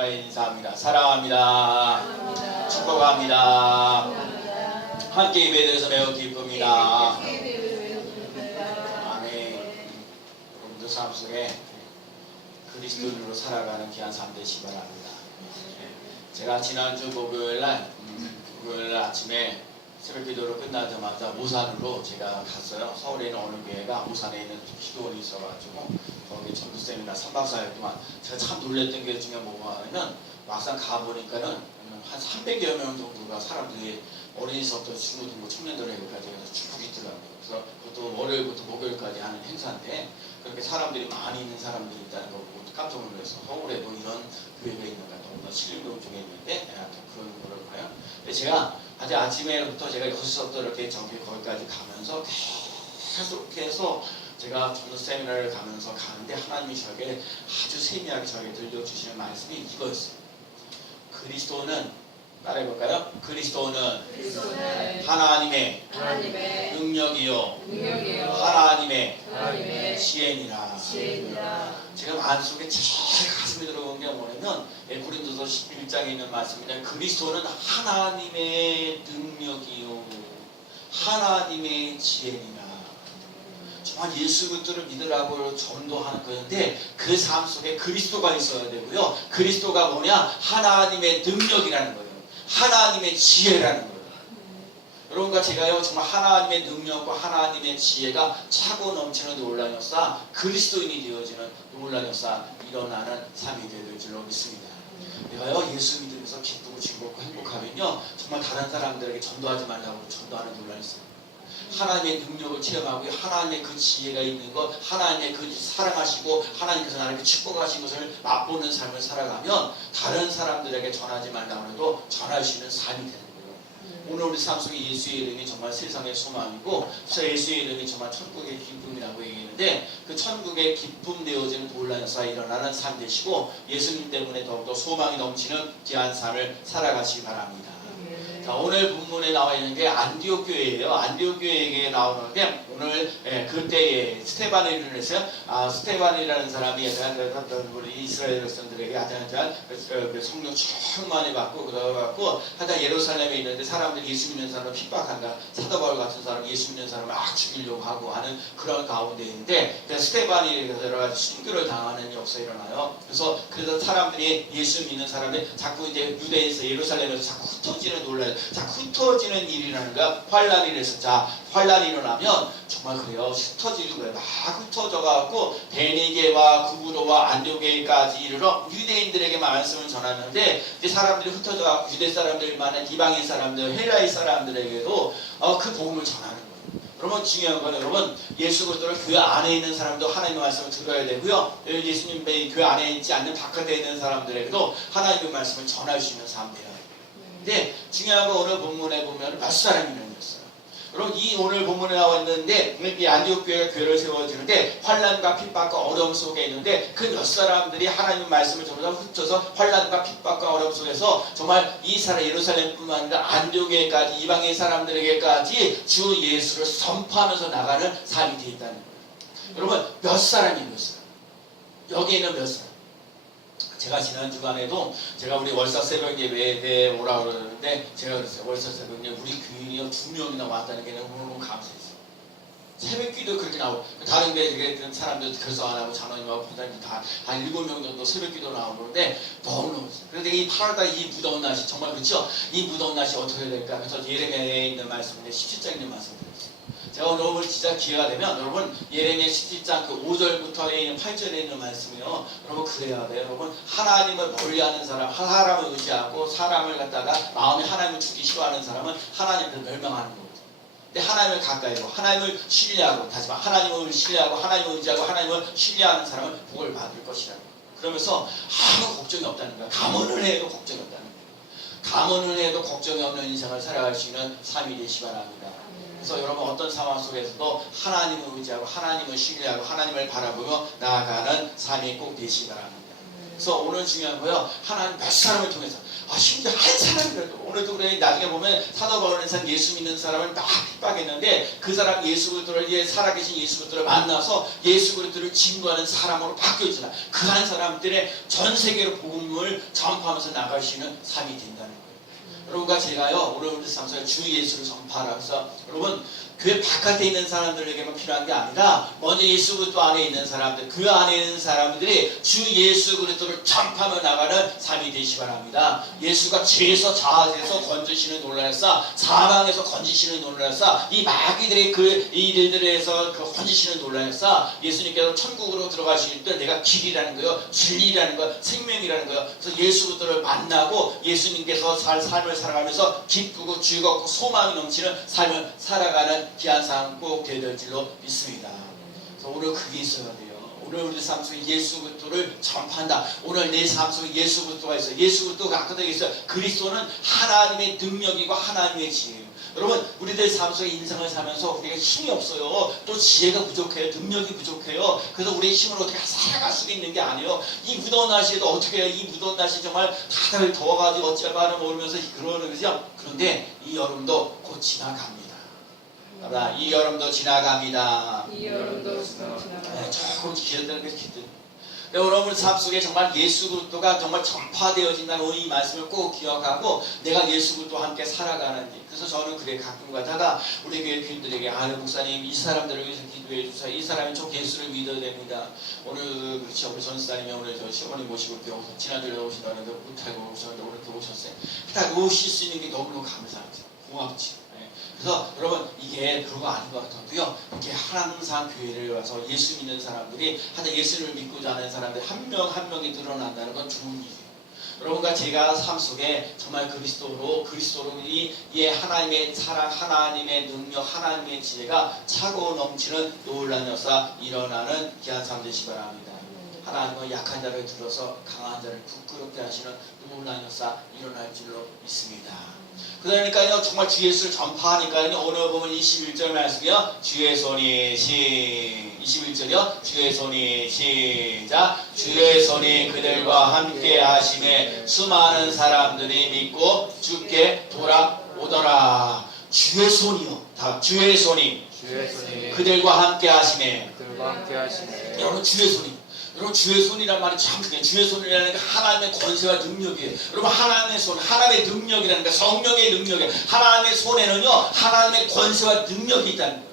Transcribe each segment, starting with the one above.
인사합니다. 사랑합니다. 축복합니다. 함께 예배에 대해서 매우 기쁩니다. 아멘. 여러분들 삶 속에 그리스도인으로 살아가는 귀한 삶 되시기 바랍니다. 제가 지난주 목요일 날, 음, 목요일 날 아침에 새벽 기도를 끝나자마자 모산으로 제가 갔어요. 서울에 있는 어느 교회가 모산에 있는 기도원이 있어가지고 거기 전도 세미나 3박 4일 동안 제가 참 놀랬던 게 중에 뭐냐면 막상 가보니까는 한 300여 명 정도가 사람들이 어린이서부터 중고등부 뭐 청년들에게까지 해서 쭉 있더라고요. 그래서 그것도 월요일부터 목요일까지 하는 행사인데 그렇게 사람들이 많이 있는 사람들이 있다는 거 보고 깜짝 놀라서 서울에도 이런 교회가 있는가 너무나 신림동 쪽에 있는데 하여튼 그런 거를 봐요. 제가 아직 아침에부터 제가 6시부터 이렇게 저기 거기까지 가면서 계속 계속 제가 전도 세미나를 가면서 가는데 하나님이 저에게 아주 세미하게 저에게 들려주시는 말씀이 이거였어요. 그리스도는 따라해볼까요? 그리스도는 그리스도는 하나님의 하나님의 능력이요 능력이요 하나님의 하나님의 지혜니라. 제가 마음속에 제일 가슴에 들어온 게 뭐냐면 예, 고린도서 11장에 있는 말씀인데 그리스도는 하나님의 능력이요 하나님의 지혜니라. 정말 예수 그리스도를 믿으라고 전도하는 건데 그 삶 속에 그리스도가 있어야 되고요. 그리스도가 뭐냐? 하나님의 능력이라는 거예요. 하나님의 지혜라는 거예요. 여러분과 제가요 정말 하나님의 능력과 하나님의 지혜가 차고 넘치는 논란 역사 그리스도인이 되어지는 논란 역사 일어나는 삶이 되될 줄로 믿습니다. 내가요 예수 믿으면서 기쁘고 즐겁고 행복하면요 정말 다른 사람들에게 전도하지 말라고 전도하는 논란이 있어요. 하나님의 능력을 체험하고 하나님의 그 지혜가 있는 것, 하나님의 그 사랑하시고 하나님께서 나를 그 축복하신 것을 맛보는 삶을 살아가면 다른 사람들에게 전하지 말라고 해도 전할 수 있는 삶이 되는 거예요. 오늘 우리 삶 속에 예수의 이름이 정말 세상의 소망이고 그래서 예수의 이름이 정말 천국의 기쁨이라고 얘기했는데 그 천국의 기쁨 되어지는 역사가 일어나는 삶 되시고 예수님 때문에 더욱더 소망이 넘치는 귀한 삶을 살아가시기 바랍니다. 자, 오늘 본문에 나와 있는 게 안디옥 교회예요. 안디옥 교회에 나오는데 오늘 예, 그때에 스테반을 했어요. 아, 스테반이라는 사람이 우리 이스라엘 백성들에게 아장아장 그 성령 충만히 받고 그래갖고 하여튼 예루살렘에 있는데 사람들이 예수 믿는 사람을 핍박한다. 사도 바울 같은 사람 예수 믿는 사람을 막 죽이려고 하고 하는 그런 가운데 있는데 그 스테반이 여러 가지 순교를 당하는 역사 일어나요. 그래서 그래서 사람들이 예수 믿는 사람들 자꾸 이제 유대에서 예루살렘에서 자꾸 흩어지는 논란 자꾸 흩어지는 일이라는 거야. 환란이 그래서 자 환란이 일어나면 정말 그래요. 흩어지는 거예요. 막 흩어져 갖고 베니게와 구브로와 안디오게까지 이르러 유대인들에게 말씀을 전하는데 이제 사람들이 흩어져 갖고 유대 사람들만은 이방인 사람들, 헤라이 사람들에게도 어, 그 복음을 전하는 거예요. 여러분 중요한 건 여러분 예수 그리스도를 교회 안에 있는 사람도 하나님의 말씀을 들어야 되고요. 예수님의 교회 안에 있지 않는 바깥에 있는 사람들에게도 하나님의 말씀을 전할 수 있는 삶 돼요. 근데 중요한 건 오늘 본문에 보면 몇 사람이 있어요. 여러분 이 오늘 본문에 나와 있는데 이 안디옥 교회가 교회를 세워지는데 환란과 핍박과 어려움 속에 있는데 그 몇 사람들이 하나님의 말씀을 다 흩어서 환란과 핍박과 어려움 속에서 정말 이 사람 예루살렘뿐만 아니라 안디옥에까지 이방인 사람들에게까지 주 예수를 선포하면서 나가는 삶이 되어 있다는 거예요. 여러분 몇 사람이 몇 사람? 여기에는 몇 사람? 제가 지난 주간에도 제가 우리 월사 새벽 예배에 오라 그러는데 제가 그랬어요. 월사 새벽 예배 우리 교인이요 두 명이나 왔다는 게 너무 감사했어요. 새벽 기도 그렇게 나오고 다른 데 사람들 그래서 안 하고 장로님하고 부장님 다한 일곱 명 정도 새벽 기도 나오는데 너무너무 그런데 이 8월달 이 무더운 날씨 정말 그렇죠? 이 무더운 날씨 어떻게 될까? 그래서 예레미야에 있는 말씀인데 17장 있는 말씀 드렸어요. 제가 오늘 진짜 기회가 되면 여러분 예레미야 17장 그 5절부터 있는 8절에 있는 말씀이요. 여러분 그래야 돼요. 여러분 하나님을 멀리하는 사람, 사람을 의지하고 사람을 갖다가 마음에 하나님을 주기 싫어하는 사람은 하나님을 멸망하는 거거든요. 근데 하나님을 가까이고 하나님을 신뢰하고 다시 말 하나님을 신뢰하고 하나님을 의지하고 하나님을 신뢰하는 사람은 복을 받을 것이라고. 그러면서 아무 걱정이 없다는 거야. 감언을 해도 걱정이 없다는 거야. 감언을 해도 걱정이 없는 인생을 살아갈 수 있는 삶이 되시 바랍니다. 그래서 여러분 어떤 상황 속에서도 하나님을 의지하고 하나님을 신뢰하고 하나님을 바라보며 나아가는 삶이 꼭 되시기 바랍니다. 그래서 오늘 중요한 거요. 하나님 몇 사람을 통해서 아 심지어 한 사람이라도 오늘도 그래 나중에 보면 사도 바울에서 예수 믿는 사람을 막 핍박했는데 그 사람 예수 그리스도를 이제 살아계신 예수 그리스도를 만나서 예수 그리스도를 증거하는 사람으로 바뀌어지나 그 한 사람 들의 전 세계로 복음을 전파하면서 나갈 수 있는 삶이 된다는 거예요. 여러분과 제가요 우리 삼성에 주 예수를 전파하라. 그래서 여러분 교회 바깥에 있는 사람들에게만 필요한 게 아니라 먼저 예수 그리스도 안에 있는 사람들 그 안에 있는 사람들이 주 예수 그리스도를 전파하며 나가는 삶이 되시 기 바랍니다. 예수가 죄에서 자아에서 건지시는 논란에서 사망에서 건지시는 논란에서 이 마귀들의 그 일들에서 그 건지시는 논란에서 예수님께서 천국으로 들어가실 때 내가 길이라는 거요 진리라는 거 생명이라는 거요 그래서 예수 그리스도를 만나고 예수님께서 살 삶을 살아가면서 기쁘고 즐겁고 소망이 넘치는 삶을 살아가는 귀한 삶꼭 되될 줄로 믿습니다. 그래서 오늘 그게 있어야 돼요. 오늘 우리 삶 속에 예수 그리스도를 전파한다. 오늘 내 삶 속에 예수 그리스도가 있어요. 예수 그리스도가 아까도 얘기했어요. 그리스도는 하나님의 능력이고 하나님의 지혜예요. 여러분 우리들 삶 속에 인생을 살면서 우리가 힘이 없어요. 또 지혜가 부족해요. 능력이 부족해요. 그래서 우리의 힘을 어떻게 살아갈 수 있는 게 아니에요. 이 무더운 날씨에도 어떻게 해요? 이 무더운 날씨 정말 다들 더워가지고 어찌하면 모르면서 그러는 거죠. 그런데 이 여름도 곧 지나갑니다. 봐라, 이 여름도 지나갑니다. 이 여름도 네, 지나가요. 조금 기다리는 게 기대. 여러분 삶 속에 정말 예수 그리스도가 정말 전파되어진다는 이 말씀을 꼭 기억하고 내가 예수 그리스도와 함께 살아가는 일. 그래서 저는 그래 가끔 가다가 우리 교회 교인들에게 아유 목사님 이 사람들을 위해서 기도해 주세요. 이 사람이 저 예수를 믿어야 됩니다. 오늘 그렇죠 우리 전수사님이 오늘 저 시어머니 모시고 오셔 지난주에 오신다는데 못하고 오셨는데 오늘 또 오셨어요. 딱 오실 수 있는 게 너무너무 감사하죠. 고맙지. 네. 그래서 여러분 이게 별거 아닌 것 같아도요 이렇게 항상 교회를 와서 예수 믿는 사람들이 하여튼 예수를 믿고자 하는 사람들이 한명 한 명이 늘어난다는 건 좋은 일이에요. 여러분과 제가 삶 속에 정말 그리스도로 그리스도로 이, 이 하나님의 사랑, 하나님의 능력, 하나님의 지혜가 차고 넘치는 놀란 역사 일어나는 귀한 삶 되시 기 바랍니다. 하나님은 약한 자를 들어서 강한 자를 부끄럽게 하시는 놀란 역사 일어날 줄로 믿습니다. 그러니까요 정말 주 예수를 전파하니까요. 오늘 보면 21절 말씀이요. 주의 손이 시 21절이요. 주의 손이 시작 주의 손이 그들과 함께 하심에 수많은 사람들이 믿고 주께 돌아오더라. 주의 손이요. 다 주의 손이 주의 손이 그들과 함께 하심에. 그들과 함께 하시네 여러분 주의 손이 여러분 주의 손이란 말이 참 크게 주의 손이라는 게 하나님의 권세와 능력이에요. 여러분 하나님의 손, 하나님의 능력이라는 게 성령의 능력이에요. 하나님의 손에는요 하나님의 권세와 능력이 있다는 거예요.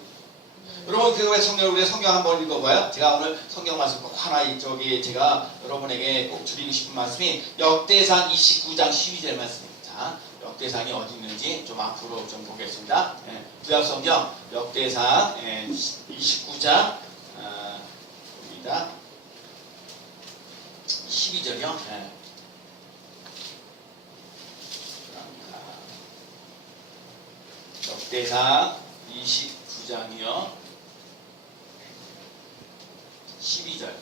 여러분 그왜 성경 우리 성경 한번 읽어봐요. 제가 오늘 성경 말씀 꼭 하나 저기 제가 여러분에게 꼭 드리고 싶은 말씀이 역대상 29장 12절 말씀입니다. 역대상이 어디 있는지 좀 앞으로 좀 보겠습니다. 예, 구약 성경 역대상 예, 29장 어, 봅니다. 12절이요. 네. 역대상 29장이요. 12절.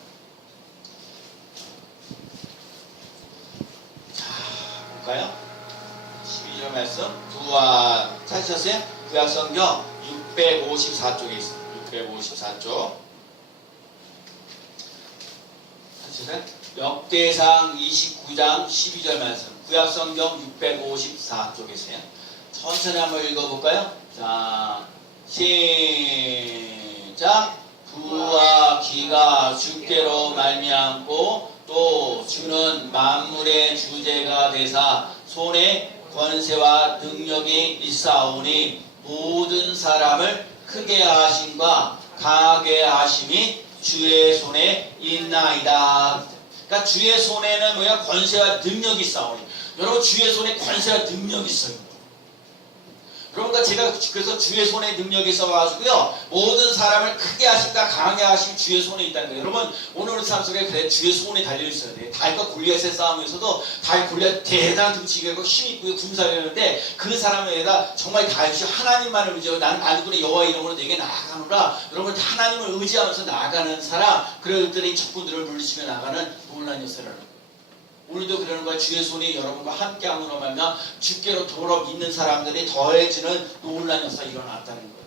자, 볼까요? 12절 말씀. 두와 찾으셨어요? 구약성경 654쪽에 있습니다. 654쪽. 찾으셨어요? 역대상 29장 12절 말씀 구약성경 654쪽에 있어요. 천천히 한번 읽어볼까요? 자 시작 부와 기가 주께로 말미암고 또 주는 만물의 주제가 되사 손에 권세와 능력이 있사오니 모든 사람을 크게 하심과 강하게 하심이 주의 손에 있나이다. 그러니까 주의 손에는 뭐야 권세와 능력이 있사오니 여러분 주의 손에 권세와 능력이 있어요. 그러니까 제가 그래서 주의 손에 능력이 있어가지고요 모든 사람을 크게 하신다 강하게 하심 주의 손에 있다는 거예요. 여러분 오늘 삶 속에 그래 주의 손에 달려 있어야 돼. 다윗과 골리앗의 싸움에서도 다윗 골리앗 대단한 등치가 있고 힘 있고 군사였는데 그 사람에다 정말 다윗이 하나님만을 의지하고 나는 알고의 여호와 이름으로 내게 나아가노라. 여러분 하나님을 의지하면서 나아가는 사람 그들의 적군들을 물리치며 나가는 놀란 거예요. 우리도 그러는 거야. 주의 손이 여러분과 함께 함으로 말면 주께로 돌아 믿는 사람들이 더해지는 놀란 역사 일어났다는 거예요.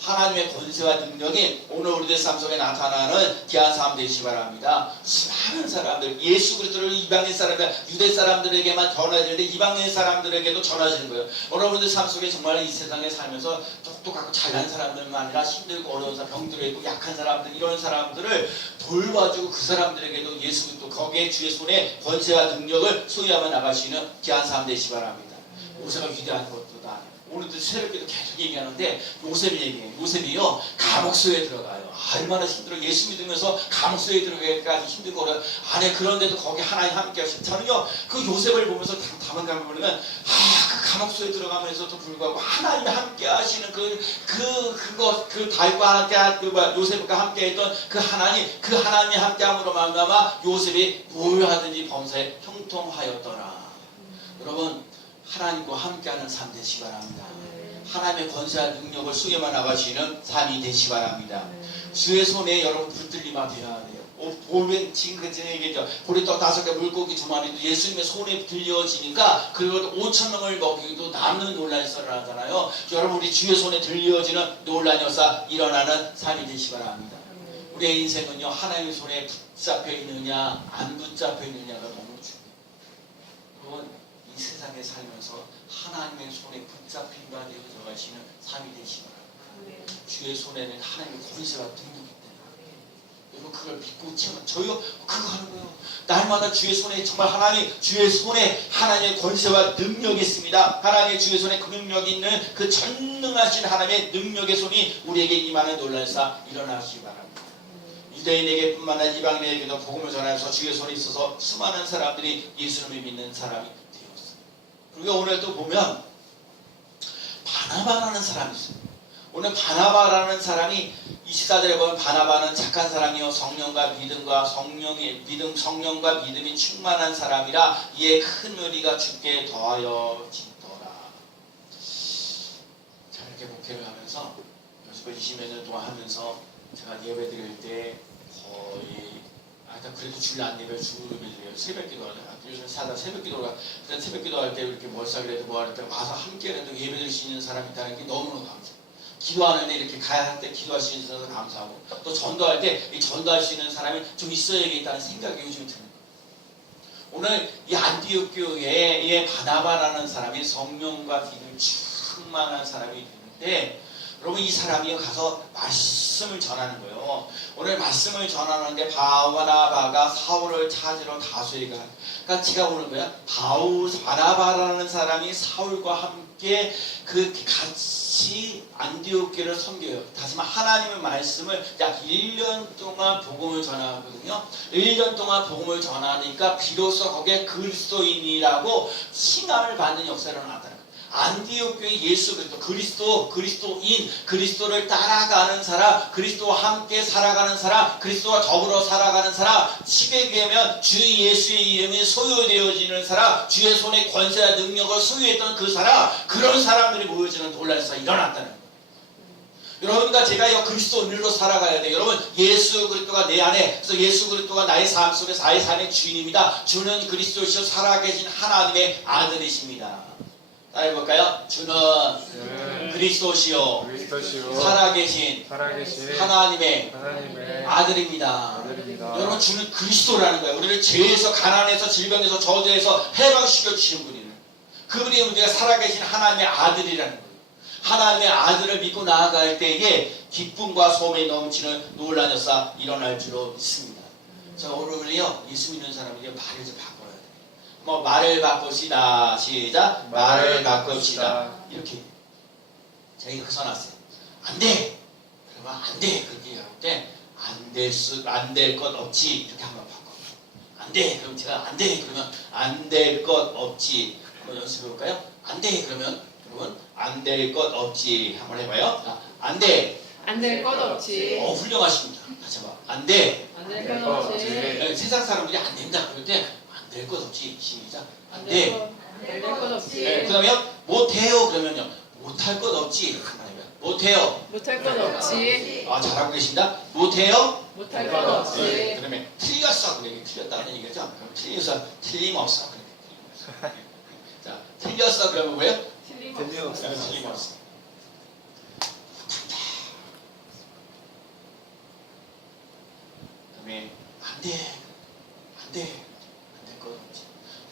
하나님의 권세와 능력이 오늘 우리들 삶 속에 나타나는 귀한 삶 되시기 바랍니다. 수많은 사람들, 예수 그리스도를 이방인 사람들, 유대 사람들에게만 전해지는데 이방인 사람들에게도 전해지는 거예요. 여러분들 삶 속에 정말 이 세상에 살면서 똑똑하고 잘난 사람들만 아니라 힘들고 어려운 사람, 병들어 있고 약한 사람들 이런 사람들을 돌봐주고 그 사람들에게도 예수 그리스도 거기에 주의 손에 권세와 능력을 소유하며 나갈 수 있는 귀한 삶 되시기 바랍니다. 요새가 위대한 것도 다 오늘도 새벽에도 계속 얘기하는데 요셉을 얘기해요. 요셉이요 감옥소에 들어가요. 얼마나 힘들어 예수 믿으면서 감옥소에 들어가기까지 힘들고 그래. 안에 그런데도 거기 하나님 함께 하시 저는요 그 요셉을 보면서 담담한 보면 아그 감옥소에 들어가면서도 불구하고 하나님이 함께 하시는 그 그 그거 그 달과 함께 한- 그 뭐야, 요셉과 함께 했던 그 하나님 그 하나님이 함께 함으로 말미암아 요셉이 뭘 하든지 범사에 형통하였더라. 여러분 하나님과 함께하는 삶 되시기 바랍니다. 하나님의 권세와 능력을 수여만 나가시는 삶이 되시기 바랍니다. 주의 손에 여러분 붙들림 앞에야 돼요. 오, 볼에 지금 그 얘기했죠. 볼에 떡 다섯 개 물고기 두 마리도 예수님의 손에 들려지니까 그걸 5천 명을 먹이기도 남는 논란이 일어나잖아요. 여러분 우리 주의 손에 들려지는 논란이 없어 일어나는 삶이 되시기 바랍니다. 우리의 인생은요 하나님의 손에 붙잡혀 있느냐 안 붙잡혀 있느냐가 너무 중요해요. 이 세상에 살면서 하나님의 손에 붙잡힌 바 되어져 가시는 삶이 되시기 바랍니다. 주의 손에는 하나님의 능력이 있다. 여러분 그걸 믿고 체험 저요 그거 하는 거예요. 날마다 주의 손에 정말 하나님 주의 손에 하나님의 권세와 능력이 있습니다. 하나님의 주의 손에 그 능력이 있는 그 전능하신 하나님의 능력의 손이 우리에게 임하는 놀랄사 일어나시기 바랍니다. 유대인에게뿐만 아니라 이방인에게도 복음을 전하면서 주의 손에 있어서 수많은 사람들이 예수님을 믿는 사람이 되었어요. 그리고 오늘 또 보면 바나바라는 사람이 있어요. 오늘 바나바라는 사람이 24절에 보면 바나바는 착한 사람이요 성령과 믿음과 성령의 믿음 성령과 믿음이 충만한 사람이라 이에 큰 의리가 주께 더하여 짓더라. 자 이렇게 목회를 하면서 연습을 20몇 년 동안 하면서 제가 예배 드릴 때 거의 아, 일단 그래도 주일 안 예배 주를 드려요. 새벽 기도를 아, 요즘 사다 새벽 기도가 일단 새벽 기도할 때 이렇게 멀싸 그래도 뭐할 때 와서 함께 해도 예배 드릴 수 있는 사람이 있다는 게 너무너무 감사해요. 기도하는데 이렇게 가야 할 때 기도할 수 있어서 감사하고 또 전도할 때 이 전도할 수 있는 사람이 좀 있어야겠다는 생각이 요즘 드는 거예요. 오늘 이 안디옥 교회에 바나바라는 사람이 성령과 믿음 충만한 사람이 있는데 여러분 이 사람이 가서 말씀을 전하는 거예요. 오늘 말씀을 전하는데 바나바가 사울을 찾으러 다수에 가. 그러니까 제가 오는 거야. 바울 바나바라는 사람이 사울과 함께 그 같이 안디옥교를 섬겨요. 다시 말해 하나님의 말씀을 약 1년 동안 복음을 전하거든요. 1년 동안 복음을 전하니까 비로소 거기에 그리스도인이라고 칭함을 받는 역사를 나타나요. 안디옥 교회 예수 그리스도 그리스도 그리스도인 그리스도를 따라가는 사람 그리스도와 함께 살아가는 사람 그리스도와 더불어 살아가는 사람 시대에 비하면 주 예수의 이름이 소유되어지는 사람 주의 손에 권세와 능력을 소유했던 그 사람 그런 사람들이 모여지는 놀랄사 일어났다는 거예요. 여러분과 제가 이 그리스도인으로 살아가야 돼요. 여러분 예수 그리스도가 내 안에 그래서 예수 그리스도가 나의 삶 속에 나의 삶의 주인입니다. 주는 그리스도시요 살아계신 하나님의 아들이십니다. 따라해볼까요? 주는 주는 그리스도시요 그리스도시요 살아계신 살아계신 하나님의 하나님의 아들입니다. 아들입니다. 여러분 주는 그리스도라는 거예요. 우리를 죄에서 가난에서 질병에서 저주에서 해방시켜 주시는 분이에요. 그분이 우리가 살아계신 하나님의 아들이라는 거예요. 하나님의 아들을 믿고 나아갈 때에 기쁨과 소음이 넘치는 놀란 역사 일어날 줄로 믿습니다. 자 오늘은요 예수 믿는 사람에게 말을 좀 돼요. 뭐 말을 바꿉시다. 시작. 말을 바꿉시다. 이렇게 이렇게 써놨어요. 안 돼. 그러면 안 돼. 그렇게 할때 안 될 수, 안 될 것 없지. 이렇게 한번 바꿔. 안 돼. 그럼 제가 안 돼. 그러면 안 될 것 없지. 한번 연습해 볼까요? 안 돼. 그러면 여러분 안 될 것 없지. 한번 해봐요. 자, 안 돼. 안 될 것 없지. 어 훌륭하십니다. 다시 한번 안 돼. 안될될것것 없지. 네, 세상 사람들이 안 된다 그럴 때안 될 것 없지. 시작. 안 네. 돼. 안될것 없지. 네, 그러면 못해요 그러면요. 못할 것 없지. 못해요. 못할 것 없지. 아 잘하고 계신다? 못해요? 못할 것 없지. 네, 그러면 틀렸어. 그러게 틀렸다는 얘기죠? 그럼 틀렸어 틀림없어. 그래 자 틀렸어 그러면 뭐예요? 틀림없어. 틀림없어. 안돼. 안돼.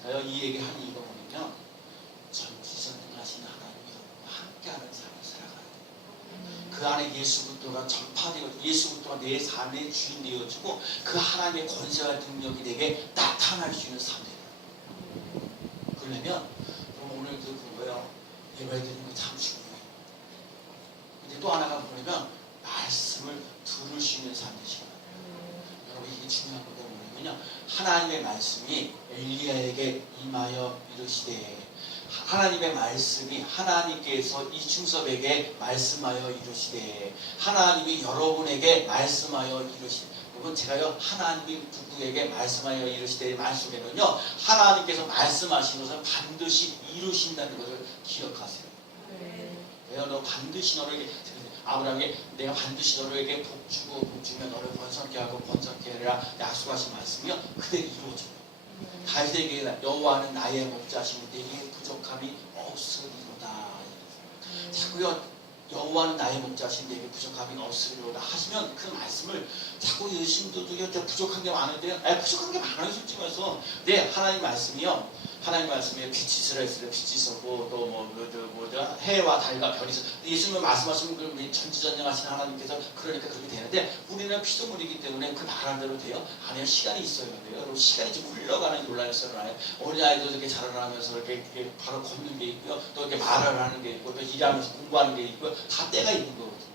제가 이 얘기 한 이유가 뭐냐면 전지전능하신 하나님이 함께하는 삶을 살아가는 거예요. 그 안에 예수 그리스도가 전파되고 예수 그리스도가 내 삶의 주인 되어지고 그 하나님의 권세와 능력이 내게 나타날 수 있는 삶이 돼요. 그러려면 오늘도 본 거예요. 예배 드리는 거 참 중요해요. 근데 또 하나가 뭐냐면 말씀을 들을 수 있는 삶이 되시고 여러분 이게 중요한 건데 뭐냐면요. 하나님의 말씀이 엘리야에게 임하여 이르시되 하나님의 말씀이 하나님께서 이충섭에게 말씀하여 이르시되 하나님이 여러분에게 말씀하여 이르시되 여러분 제가요 하나님이 누구에게 말씀하여 이르시되 말씀에는요 하나님께서 말씀하신 것을 반드시 이루신다는 것을 기억하세요. 내가 너 반드시 너를 아브라함에게 내가 반드시 너에게 복 주고 복 주면 너를 번성케 하고 번성케 하리라 약속하신 말씀이요 그대로 이루어져요. 다윗에게 여호와는 나의 목자시니 내게 부족함이 없으리로다. 자꾸요 여호와는 나의 목자신 내게 부족함이 없으리로다 하시면 그 말씀을 자꾸 예수님도 저 부족한 게 많은데요. 아 부족한 게 많아요 솔직히 말해서. 네 하나님 말씀이요. 하나님 말씀에 빛이 했으라 빛이 있었고 또뭐 뭐죠 해와 달과 별이 있어. 예수님은 말씀하시는 그 우리 전지전능 하신 하나님께서 그러니까 그렇게 되는데 우리는 피조물이기 때문에 그 말한 대로 돼요. 아니요 시간이 있어야 돼요. 여러분 시간이 좀 흘러가는 논란이 있어요. 어린 아이도 이렇게 자라나면서 이렇게, 이렇게 바로 걷는 게 있고요. 또 이렇게 말을 하는 게 있고 또 일하면서 공부하는 게 있고요. 다 때가 있는 거거든요.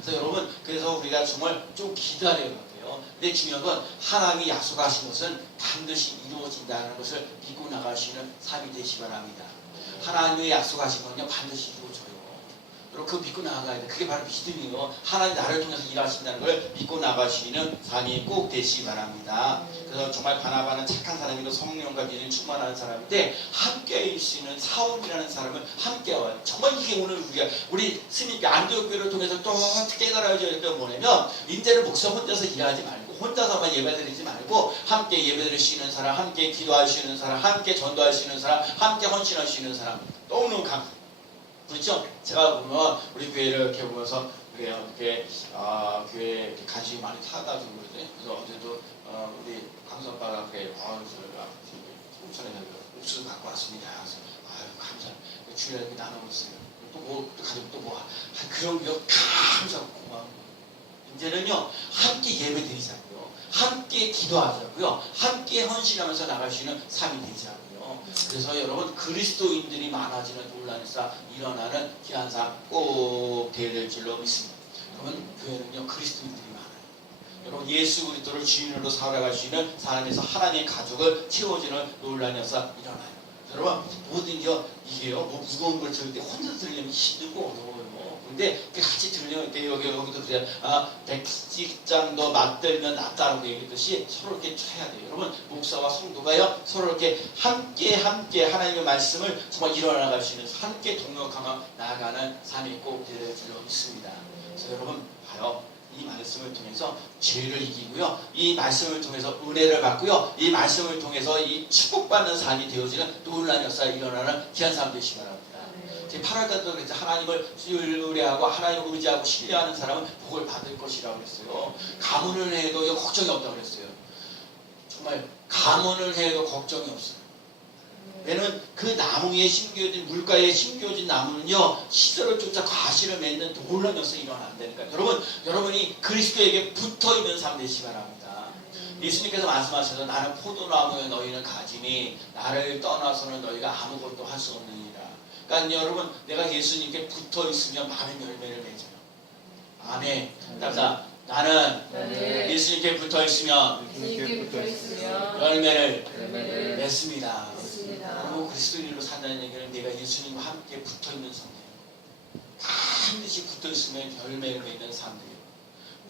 그래서 여러분 그래서 우리가 정말 좀 기다려 야 돼요. 근데 중요한 건 하나님이 약속하신 것은 반드시 이루어진다는 것을 믿고 나가시는 삶이 되시 바랍니다. 하나님의 약속하신 건요 반드시 이루어져요. 여러분 그거 믿고 나가야 돼. 그게 바로 믿음이요. 하나님 나를 통해서 일하신다는 걸 믿고 나가시는 삶이 꼭 되시 바랍니다. 그래서 정말 바나바는 착한 사람이고 성령과 믿음 충만한 사람인데 함께 있는 사울이라는 사람을 함께 와요. 정말 이게 오늘 우리가 우리 스님께 안디옥교를 통해서 또 깨달아야 될 게 뭐냐면 인제는 목사 혼자서 일하지 말고 혼자서만 예배드리지 말고 함께 예배드릴 수 있는 사람, 함께 기도할 수 있는 사람, 함께 전도할 수 있는 사람, 함께 헌신할 수 있는 사람 너무너무 강 그렇죠? 제가 보면 우리 교회를 이렇게 보면서 그래요. 이렇게 아, 교회에 이렇게 관심이 많이 타가지고 그러죠. 그래서 어제도 어, 우리 강선빠가 그래 아, 저희가 옥천에서 옥수수 갖고 왔습니다. 그래서 아유 감사합니다. 주일에 나눠먹었어요. 또 뭐 또 가지고 또 뭐. 아, 그런 게 감사하고 고마워. 이제는요 함께 예배 드리자고요. 함께 기도하자고요. 함께 헌신하면서 나갈 수 있는 삶이 되자고요. 그래서 여러분 그리스도인들이 많아지는 논란에서 일어나는 기한상 꼭 돼야 될 줄로 믿습니다. 여러분 교회는요 그리스도인들이 많아요. 여러분 예수 그리스도를 주인으로 살아갈 수 있는 사람에서 하나님의 가족을 채워주는 논란에서 일어나요. 여러분 모든 게 이게요 뭐 무거운 걸 들을 때 혼자 들으려면 힘들고 어려워요. 근데 같이 들으면 이렇게 여기 여기도 그래요. 아 백직장도 맞들면 낫다라고 얘기했듯이 서로 이렇게 쳐야 돼요. 여러분 목사와 성도가요 서로 이렇게 함께 함께 하나님의 말씀을 정말 일어나갈 수 있는 함께 동역하며 나아가는 삶이 꼭 되는 줄로 믿습니다. 그래서 여러분 봐요. 이 말씀을 통해서 죄를 이기고요. 이 말씀을 통해서 은혜를 받고요. 이 말씀을 통해서 이 축복받는 삶이 되어지는 놀라운 역사가 일어나는 귀한 삶 되시기 바랍니다. 제 8월 달도 그랬죠. 하나님을 의뢰하고 하나님을 의지하고 신뢰하는 사람은 복을 받을 것이라고 그랬어요. 가문을 해도 걱정이 없다고 그랬어요. 정말 가문을 해도 걱정이 없어요. 왜냐면 그 나무에 심겨진 물가에 심겨진 나무는요 시절을 쫓아 과실을 맺는 놀라운 역사가 일어난다니까 여러분 여러분이 그리스도에게 붙어 있는 삶 되시 기 바랍니다. 예수님께서 말씀하셔서 나는 포도나무에 너희는 가지니 나를 떠나서는 너희가 아무것도 할 수 없느니라. 그러니까 여러분 내가 예수님께 붙어 있으면 많은 열매를 맺어요. 아멘. 따라서 나는 나는 예수님께 붙어 있으면 예수님께 붙어 있으면 열매를 열매를 맺습니다. 너무 그리스도인으로 산다는 얘기는 내가 예수님과 함께 붙어 있는 삶이에요. 반드시 붙어 있으면 열매를 맺는 삶이에요.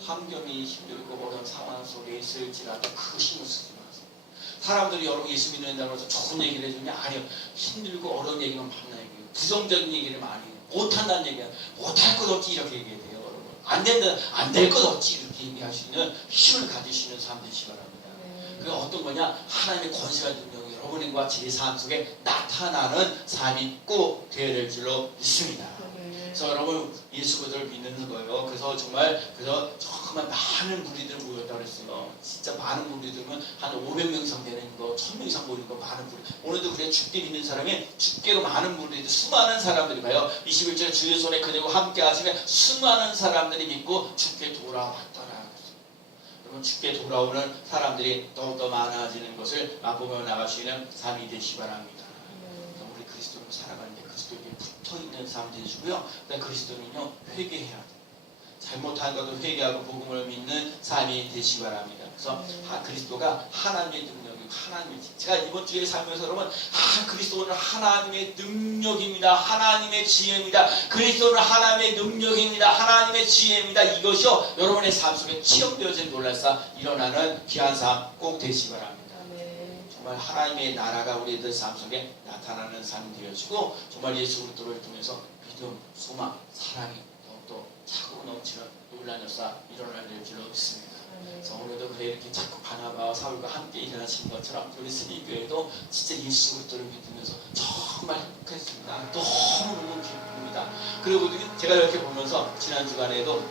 환경이 힘들고 어려운 상황 속에 있을지라도 그 힘을 쓰지 마세요. 사람들이 여러분 예수 믿는다고 해서 좋은 얘기를 해주면 아니요. 힘들고 어려운 얘기만 얘기예요. 부정적인 얘기를 많이 해요. 못한다는 얘기야. 못할 것 없지 이렇게 얘기해야 돼요. 여러분. 안 된다. 안 될 것 없지 이렇게 얘기할 수 있는 힘을 가지시는 삶 되시기 바랍니다. 그 어떤 거냐? 하나님의 권세와 능력이 여러분과 제 삶 속에 나타나는 삶이 꼭 되어야 될 줄로 믿습니다. 그래서 여러분 예수 그리스도를 믿는 거예요. 그래서 정말 그래서 정말 많은 무리들 모였다 그랬어요. 진짜 많은 무리들면 한 500명 이상 되는 거, 1000명 이상 모이는 거 많은 무리. 오늘도 그래 죽게 믿는 사람이 죽게로 많은 무리들, 수많은 사람들이 가요. 21절에 주의 손에 그대고 함께 하시면 수많은 사람들이 믿고 죽게 돌아왔더라. 여러분 죽게 돌아오는 사람들이 더욱더 많아지는 것을 맛보며 나가시는 삶이 되시 바랍니다. 그래서 우리 그리스도로 그리스도에 붙어 있는 삶 되시고요. 근데 그리스도는요 회개해야 돼요. 잘못한 것도 회개하고 복음을 믿는 삶이 되시 바랍니다. 그래서 하- 그리스도가 하나님의 능력이고 하나님의 지- 제가 이번 주에 살면서 여러분 아, 그리스도는 하나님의 능력입니다. 하나님의 지혜입니다. 그리스도는 하나님의 능력입니다. 하나님의 지혜입니다. 이것이요 여러분의 삶 속에 체험되어진 놀랄사 일어나는 귀한 삶 꼭 되시 바랍니다. 정말 하나님의 나라가 우리들 삶 속에 나타나는 삶이 되어지고 정말 예수 그리스도를 통해서 믿음, 소망, 사랑이 더욱더 차고 넘치는 놀란 역사 될 줄로 믿습니다. 그래서 오늘도 그래 이렇게 자꾸 바나바와 사울과 함께 일어나신 것처럼 우리 스니교회도 진짜 예수 그리스도를 믿으면서 정말 행복했습니다. 너무너무 기쁩니다. 그리고 제가 이렇게 보면서 지난 주간에도 네,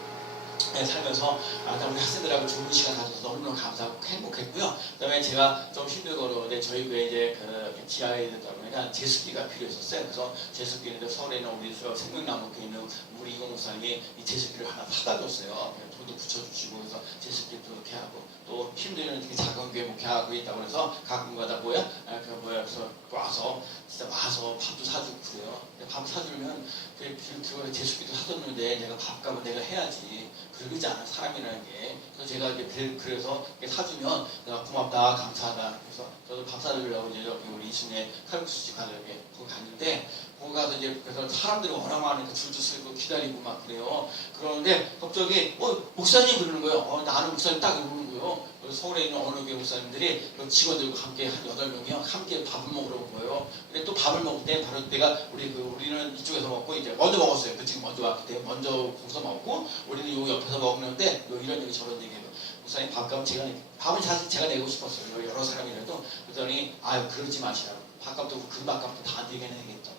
살면서 아, 우리 학생들하고 좋은 시간 가져서 너무너무 감사하고 행복했고요. 그다음에 제가 좀 힘들거든요. 저희 교회 이제 그 지하에 있다 보니까 제습기가 필요했었어요. 그래서 제습기인데 서울에 있는 우리 저 생명나무교에 있는 우리 이공 목사님이 이 제습기를 하나 사다 줬어요. 돈도 붙여주시고 그래서 제습기도 이렇게 하고 또 힘들면 이렇게 작은 교회 목회 하고 있다고 그래서 가끔가다 뭐야? 아, 그 뭐야? 그래서 와서 진짜 와서 밥도 사주고 그래요. 밥 사주면 그 들고 제습기도 사줬는데 내가 밥값은 내가 해야지. 그러지 않아 사람이라는 게. 그래서 제가 그- 그래서 이렇게 사주면 내가 고맙다 감사하다. 그래서 저도 밥 사주려고 이제 여기 우리 이순에 칼국수 집 가서 이렇게 거기 갔는데 거기 가서 이제 그래서 사람들이 워낙 많으니까 줄도 서고 기다리고 막 그래요. 그러는데 갑자기 어 목사님 그러는 거예요. 어 나는 목사님 딱 이러는 그래서 서울에 있는 어느 교회 목사님들이 그 직원들과 함께 한 여덟 명이요 함께 밥을 먹으러 온 거예요. 근데 또 밥을 먹을 때 바로 내가 우리 그 우리는 이쪽에서 먹고 이제 먼저 먹었어요. 그 지금 먼저 왔기 때문에 먼저 거기서 먹고 우리는 요 옆에서 먹는데 요 이런 얘기 저런 얘기 해요. 목사님 밥값은 제가 내- 밥은 사실 제가 내고 싶었어요. 여러 사람이라도 그랬더니 아유 그러지 마시라고 밥값도 그 밥값도 다 내게 내겠다.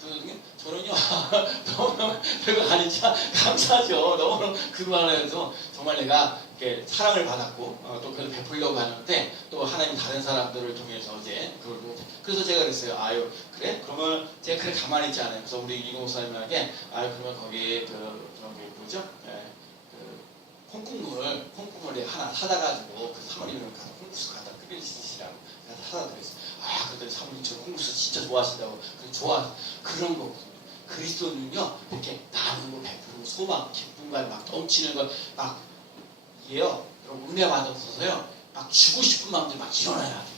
그러더니 저는요 너무 별거 아니지만 감사하죠. 너무 그 말에서 정말 내가 사랑을 받았고 어, 또 그걸 베풀려고 하는데 또 하나님 다른 사람들을 통해서 이제 그걸 그래서 제가 그랬어요. 아유 그래? 그러면 제가 그래 가만히 있지 않아요. 그래서 우리 이공 목사님에게 아유 그러면 거기에 그 그런 게 뭐죠? 예, 그 콩국물 콩국물에 하나 사다 가지고 그 사모님을 가서 콩국수 갖다 끓여주시라고 내가 사다 드렸어요. 아 그랬더니 사모님 저 콩국수 진짜 좋아하신다고 그 좋아 그런 거거든요. 그리스도는요 이렇게 나누고 베푸고 소망 기쁨과 막 넘치는 걸막 이게요. 여러분 은혜 받아서요. 막 주고 싶은 마음들이 막 일어나야 돼요.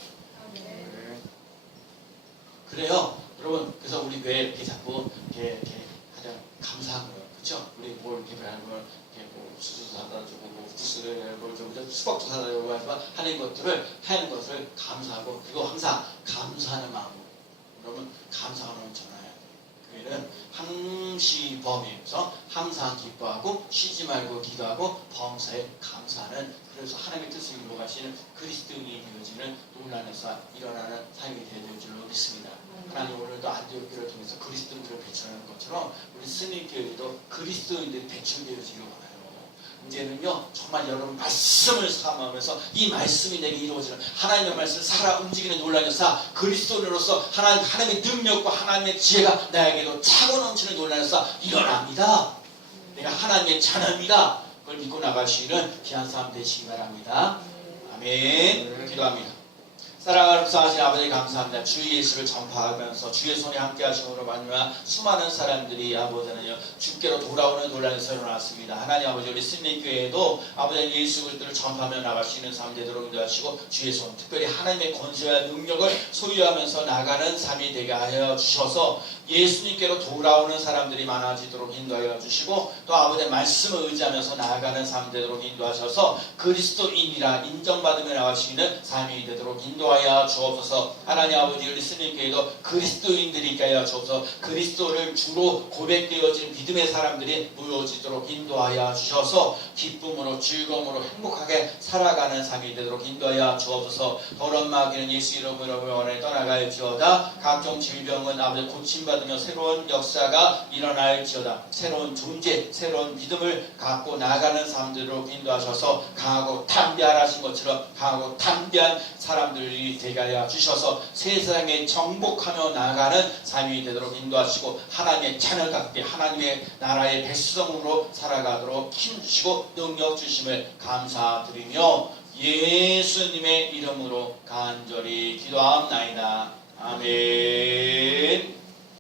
그래요. 여러분 그래서 우리 왜 이렇게 자꾸 이렇게, 이렇게 가장 감사한 거예요. 그렇죠? 우리 뭘 이렇게 배우면 이렇게 뭐 수수도 사다 주고 뭐 국수를 뭘 좀, 수박도 사다 주고 하지만 하는 것들을 하는 것을 감사하고 그리고 항상 감사하는 마음으로. 여러분 감사하는 전화해야 돼요 교회는 항시 범위에서 항상 기뻐하고 쉬지 말고 기도하고 범사에 감사하는 그래서 하나님의 뜻을 이루어 가시는 그리스도인이 되어지는 논란에서 일어나는 삶이 되는 줄로 믿습니다. 하나님 오늘도 안디옥교를 통해서 그리스도인들을 배출하는 것처럼 우리 스님교회도 그리스도인들이 배출되어지길 원해요. 이제는요 정말 여러분 말씀을 삼으면서 이 말씀이 내게 이루어지는 하나님의 말씀 살아 움직이는 놀란 역사 그리스도인으로서 하나님 하나님의 능력과 하나님의 지혜가 나에게도 차고 넘치는 놀란 역사 일어납니다. 내가 하나님의 자녀입니다. 그걸 믿고 나갈 수 있는 귀한 사람 되시기 바랍니다. 아멘. 기도합니다. 사랑하는 불쌍하신 아버지 감사합니다. 주 예수를 전파하면서 주의 손에 함께 하심으로 말미암아 수많은 사람들이 아버지는요 주께로 돌아오는 논란에서 일어났습니다. 하나님 아버지 우리 신림교회에도 아버지 예수 그리스도를 전파하며 나갈 수 있는 삶 되도록 인도하시고 주의 손 특별히 하나님의 권세와 능력을 소유하면서 나가는 삶이 되게 하여 주셔서 예수님께로 돌아오는 사람들이 많아지도록 인도하여 주시고 또 아버지의 말씀을 의지하면서 나아가는 삶 되도록 인도하셔서 그리스도인이라 인정받으며 나갈 수 있는 삶이 되도록 인도하여 인도 하여 주옵소서. 하나님 아버지 우리 스님께도 그리스도인들이 있게 하여 주옵소서. 그리스도를 주로 고백되어진 믿음의 사람들이 모여지도록 인도하여 주셔서 기쁨으로 즐거움으로 행복하게 살아가는 삶이 되도록 인도하여 주옵소서. 더러운 마귀는 예수 이름으로 원에 떠나갈지어다. 각종 질병은 아버지 고침받으며 새로운 역사가 일어날지어다. 새로운 존재 새로운 믿음을 갖고 나가는 사람들로 인도하셔서 강하고 담대하신 것처럼 강하고 담대한 사람들이 되게 하여 주셔서 세상에 정복하며 나가는 삶이 되도록 인도하시고 하나님의 자녀답게 하나님의 나라의 백성으로 살아가도록 힘주시고 능력 주심을 감사드리며 예수님의 이름으로 간절히 기도하옵나이다. 아멘.